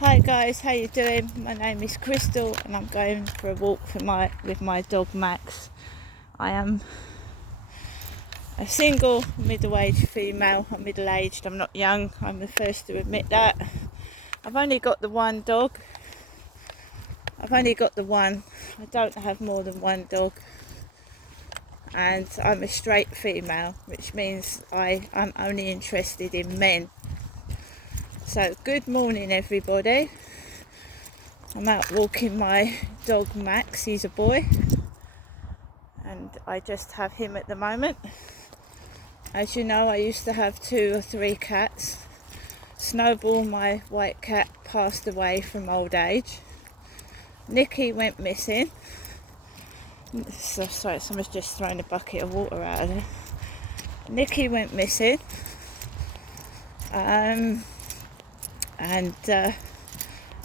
Hi guys, how you doing? My name is Crystal and I'm going for a walk with my dog Max. I am a single middle-aged female. I'm middle-aged, I'm not young. I'm the first to admit that. I've only got the one dog. I don't have more than one dog. And I'm a straight female, which means I'm only interested in men. So good morning everybody. I'm out walking my dog Max, he's a boy, and I just have him at the moment. As you know, I used to have 2 or 3 cats. Snowball, my white cat, passed away from old age. Nikki went missing. Sorry, someone's just thrown a bucket of water out of there. Nikki went missing.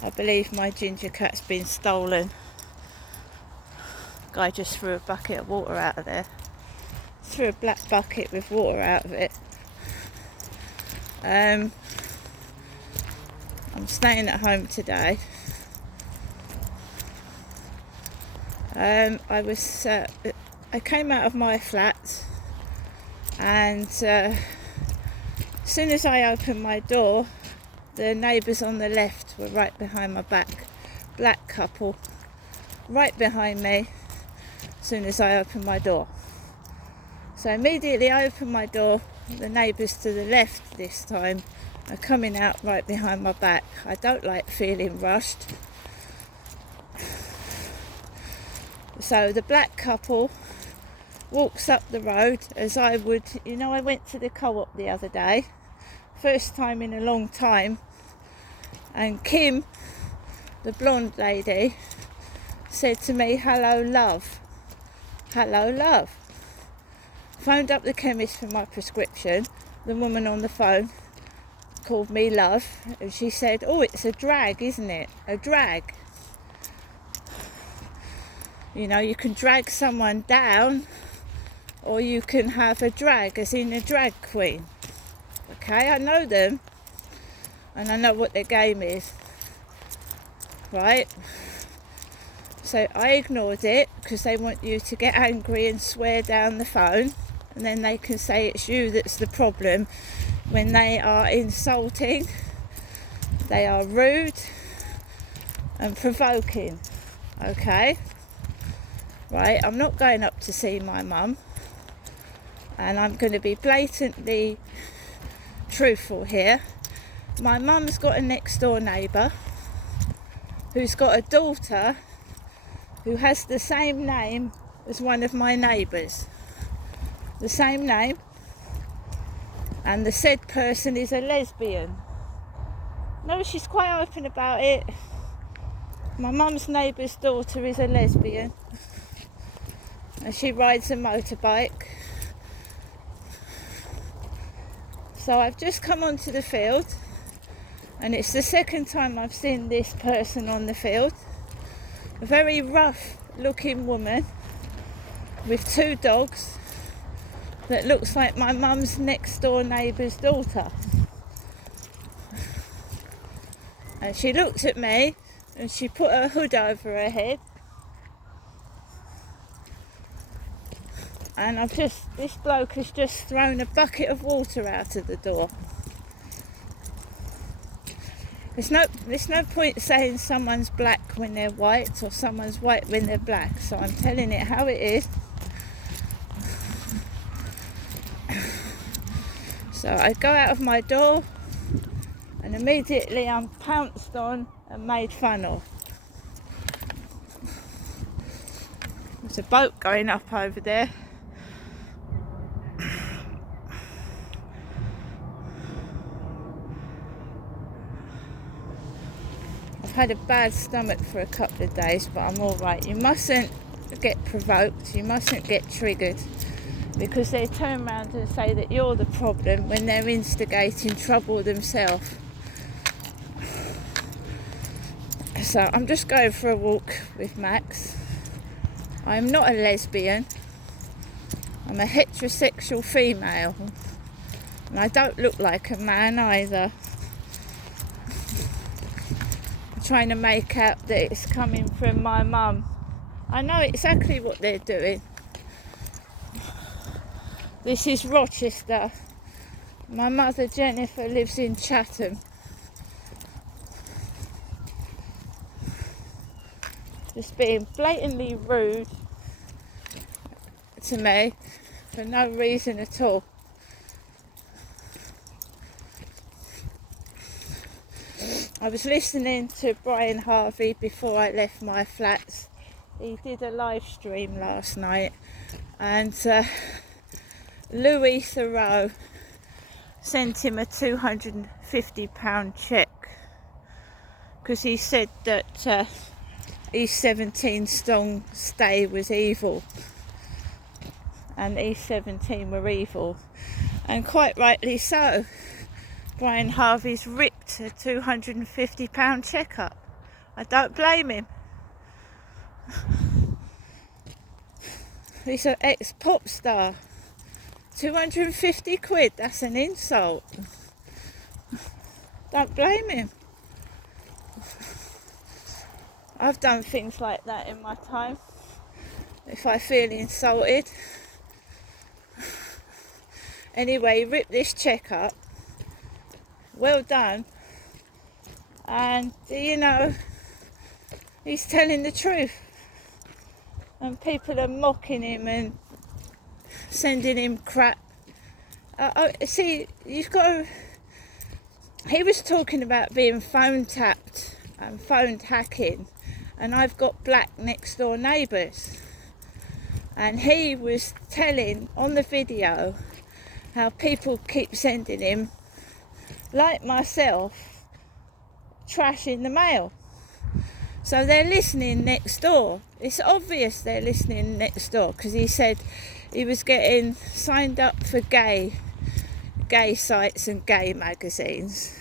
I believe my ginger cat's been stolen. Guy just threw a bucket of water out of there. Threw a black bucket with water out of it. I'm staying at home today. I came out of my flat, and as soon as I opened my door, the neighbours on the left were right behind my back. Black couple, right behind me, as soon as I opened my door. So immediately I opened my door, the neighbours to the left this time are coming out right behind my back. I don't like feeling rushed. So the black couple walks up the road as I would, I went to the co-op the other day, first time in a long time, and Kim, the blonde lady, said to me, hello love. Phoned up the chemist for my prescription. The woman on the phone called me love, and she said, oh, it's a drag, isn't it? A drag. You can drag someone down, or you can have a drag, as in a drag queen. Okay, I know them, and I know what their game is, right? So I ignored it, because they want you to get angry and swear down the phone, and then they can say it's you that's the problem when they are insulting, they are rude and provoking. Okay? Right, I'm not going up to see my mum, and I'm going to be blatantly truthful here. My mum's got a next door neighbour who's got a daughter who has the same name as one of my neighbours. The same name, and the said person is a lesbian. No, she's quite open about it. My mum's neighbour's daughter is a lesbian, and she rides a motorbike. So I've just come onto the field, and it's the second time I've seen this person on the field. A very rough looking woman with 2 dogs that looks like my mum's next door neighbour's daughter. And she looked at me and she put her hood over her head. And this bloke has just thrown a bucket of water out of the door. There's no point saying someone's black when they're white or someone's white when they're black. So I'm telling it how it is. So I go out of my door, and immediately I'm pounced on and made fun of. There's a boat going up over there. I've had a bad stomach for a couple of days, but I'm all right. You mustn't get provoked, you mustn't get triggered, because they turn around and say that you're the problem when they're instigating trouble themselves. So I'm just going for a walk with Max. I'm not a lesbian. I'm a heterosexual female. And I don't look like a man either. trying to make out that it's coming from my mum. I know exactly what they're doing. This is Rochester. My mother Jennifer lives in Chatham. Just being blatantly rude to me for no reason at all. I was listening to Brian Harvey before I left my flats. He did a live stream last night, and Louis Theroux sent him a £250 cheque because he said that East 17 Stong Stay was evil, and East 17 were evil, and quite rightly so. Brian Harvey's ripped a £250 cheque up. I don't blame him. He's an ex-pop star. 250 quid, that's an insult. Don't blame him. I've done things like that in my time. If I feel insulted. Anyway, rip this cheque up. Well done. And, you know, he's telling the truth. And people are mocking him and sending him crap. See, you've got to... He was talking about being phone tapped and phone hacking. And I've got black next door neighbours. And he was telling on the video how people keep sending him, like myself, trash in the mail. So they're listening next door. It's obvious they're listening next door, because he said he was getting signed up for gay sites and gay magazines.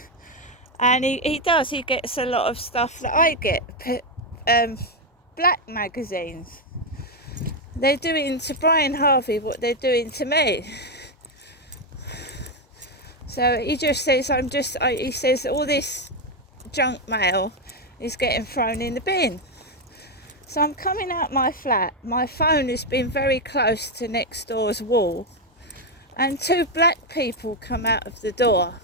And he gets a lot of stuff that I get, black magazines. They're doing to Brian Harvey what they're doing to me. So he just says, he says all this junk mail is getting thrown in the bin. So I'm coming out my flat. My phone has been very close to next door's wall. And two black people come out of the door.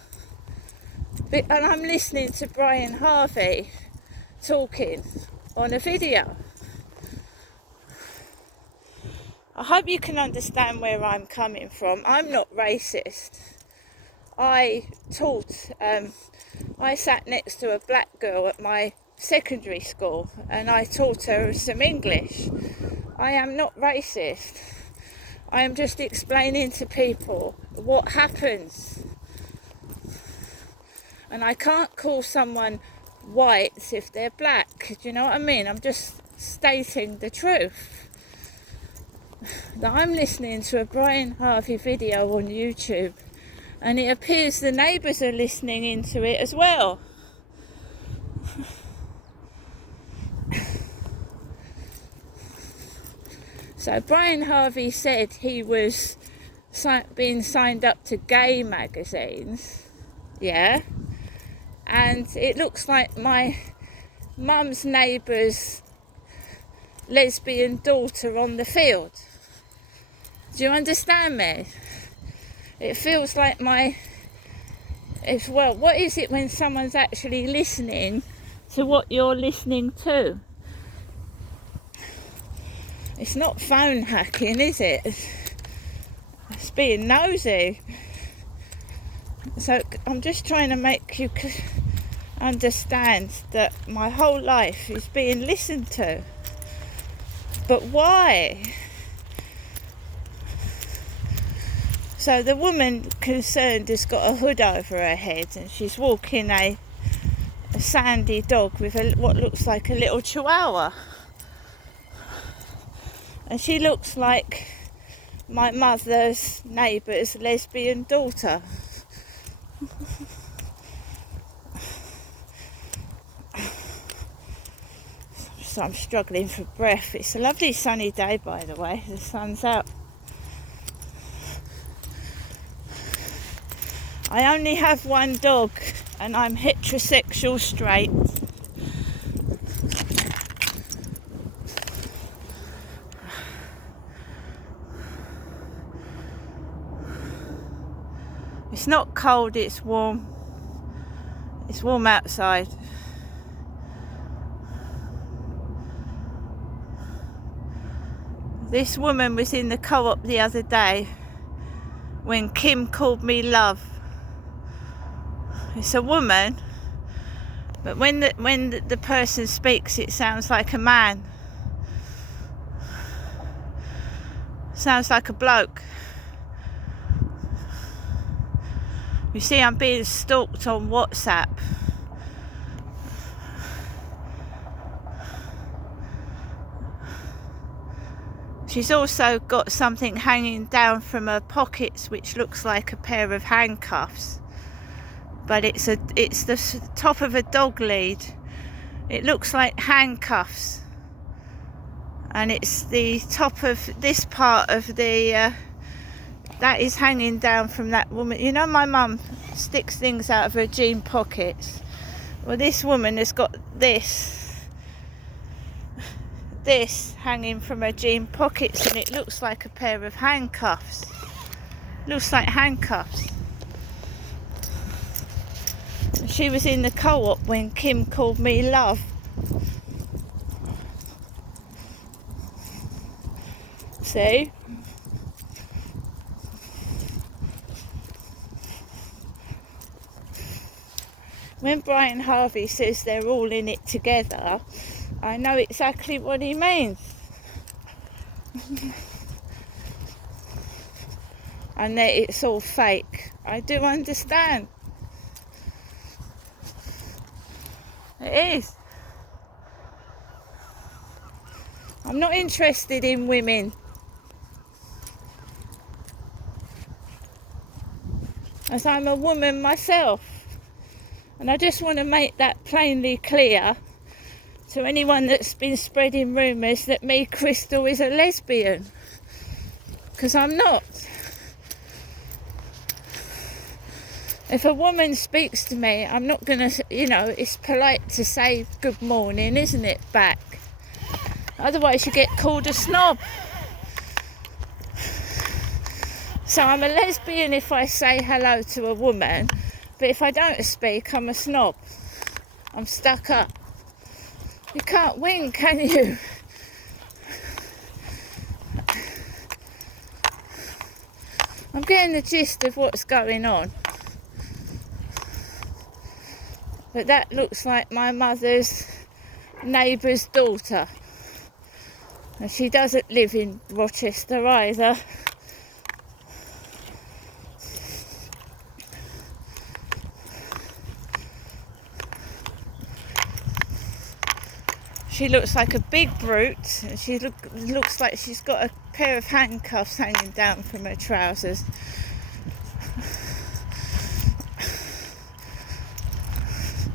And I'm listening to Brian Harvey talking on a video. I hope you can understand where I'm coming from. I'm not racist. I sat next to a black girl at my secondary school and I taught her some English. I am not racist. I am just explaining to people what happens. And I can't call someone white if they're black. Do you know what I mean? I'm just stating the truth. That I'm listening to a Brian Harvey video on YouTube, and it appears the neighbours are listening into it as well. So Brian Harvey said he was being signed up to gay magazines, yeah, and it looks like my mum's neighbour's lesbian daughter on the field. Do you understand me? It feels like what is it when someone's actually listening to what you're listening to? It's not phone hacking, is it? It's being nosy. So I'm just trying to make you understand that my whole life is being listened to. But why? So the woman concerned has got a hood over her head and she's walking a sandy dog with what looks like a little chihuahua. And she looks like my mother's neighbour's lesbian daughter. So I'm struggling for breath. It's a lovely sunny day, by the way. The sun's out. I only have one dog and I'm heterosexual straight. It's not cold, it's warm. It's warm outside. This woman was in the co-op the other day when Kim called me love. It's a woman, but when the person speaks, it sounds like a man. Sounds like a bloke. You see, I'm being stalked on WhatsApp. She's also got something hanging down from her pockets which looks like a pair of handcuffs. But it's the top of a dog lead. It looks like handcuffs. And it's the top of this part of the that is hanging down from that woman. You know, my mum sticks things out of her jean pockets. Well, this woman has got this hanging from her jean pockets, and it looks like a pair of handcuffs. Looks like handcuffs. She was in the co-op when Kim called me love. See? When Brian Harvey says they're all in it together, I know exactly what he means. And that it's all fake. I do understand. It is. I'm not interested in women. As I'm a woman myself. And I just want to make that plainly clear to anyone that's been spreading rumours that me, Crystal, is a lesbian. Because I'm not. If a woman speaks to me, I'm not going to, it's polite to say good morning, isn't it, back? Otherwise you get called a snob. So I'm a lesbian if I say hello to a woman, but if I don't speak, I'm a snob. I'm stuck up. You can't win, can you? I'm getting the gist of what's going on. But that looks like my mother's neighbour's daughter. And she doesn't live in Rochester either. She looks like a big brute. And she looks like she's got a pair of handcuffs hanging down from her trousers.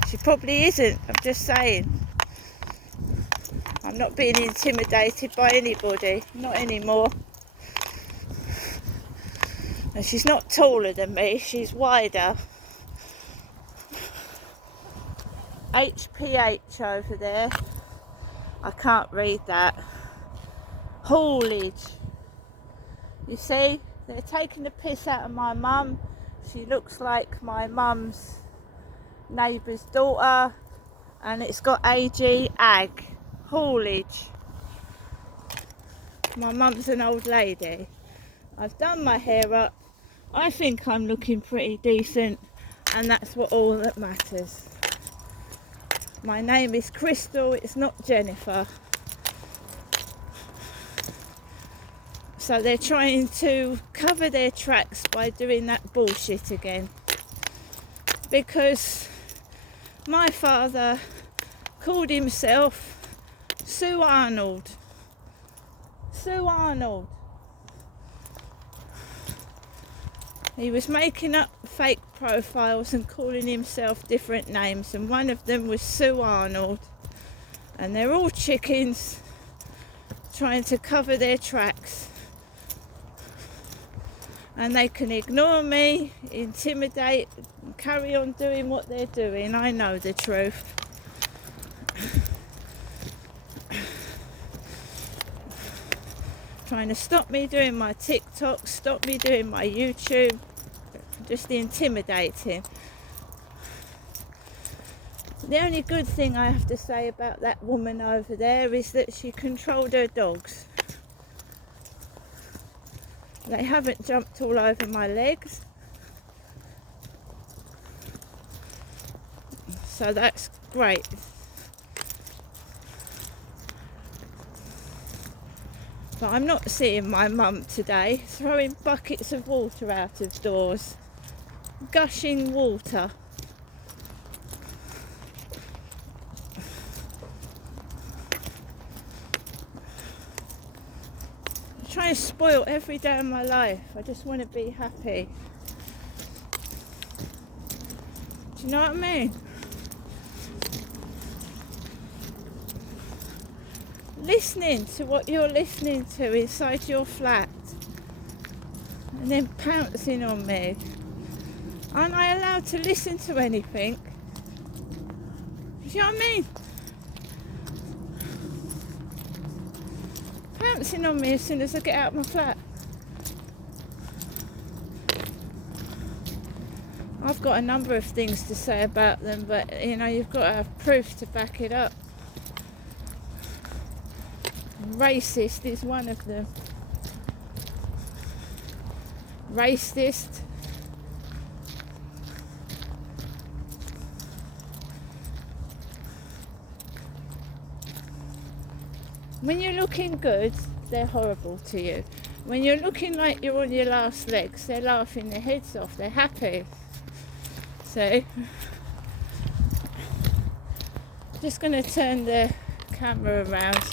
She probably isn't, I'm just saying. I'm not being intimidated by anybody, not anymore. And she's not taller than me, she's wider. HPH over there. I can't read that. Haulage. You see, they're taking the piss out of my mum. She looks like my mum's neighbour's daughter, and it's got AG Ag. Haulage. My mum's an old lady. I've done my hair up. I think I'm looking pretty decent, and that's all that matters. My name is Crystal, it's not Jennifer. So they're trying to cover their tracks by doing that bullshit again. Because my father called himself Sue Arnold. Sue Arnold. He was making up fake profiles and calling himself different names, and one of them was Sue Arnold. And they're all chickens trying to cover their tracks. And they can ignore me, intimidate, and carry on doing what they're doing. I know the truth. Trying to stop me doing my TikTok, stop me doing my YouTube, just intimidating. The only good thing I have to say about that woman over there is that she controlled her dogs. They haven't jumped all over my legs. So that's great. But I'm not seeing my mum today throwing buckets of water out of doors. Gushing water. I'm trying to spoil every day of my life. I just want to be happy. Do you know what I mean? Listening to what you're listening to inside your flat and then pouncing on me. Aren't I allowed to listen to anything? Do you know what I mean? Pouncing on me as soon as I get out of my flat. I've got a number of things to say about them, but you know, you've got to have proof to back it up. Racist is one of them. Racist. When you're looking good, they're horrible to you. When you're looking like you're on your last legs, they're laughing their heads off. They're happy. So, just going to turn the camera around.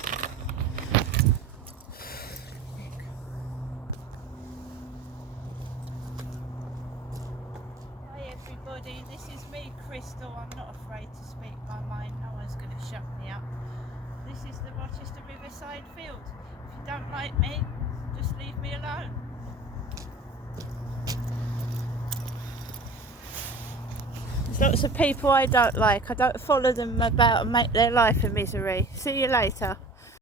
Everybody, this is me, Crystal. I'm not afraid to speak my mind. No one's going to shut me up. This is the Rochester Riverside Field. If you don't like me, just leave me alone. There's lots of people I don't like. I don't follow them about and make their life a misery. See you later.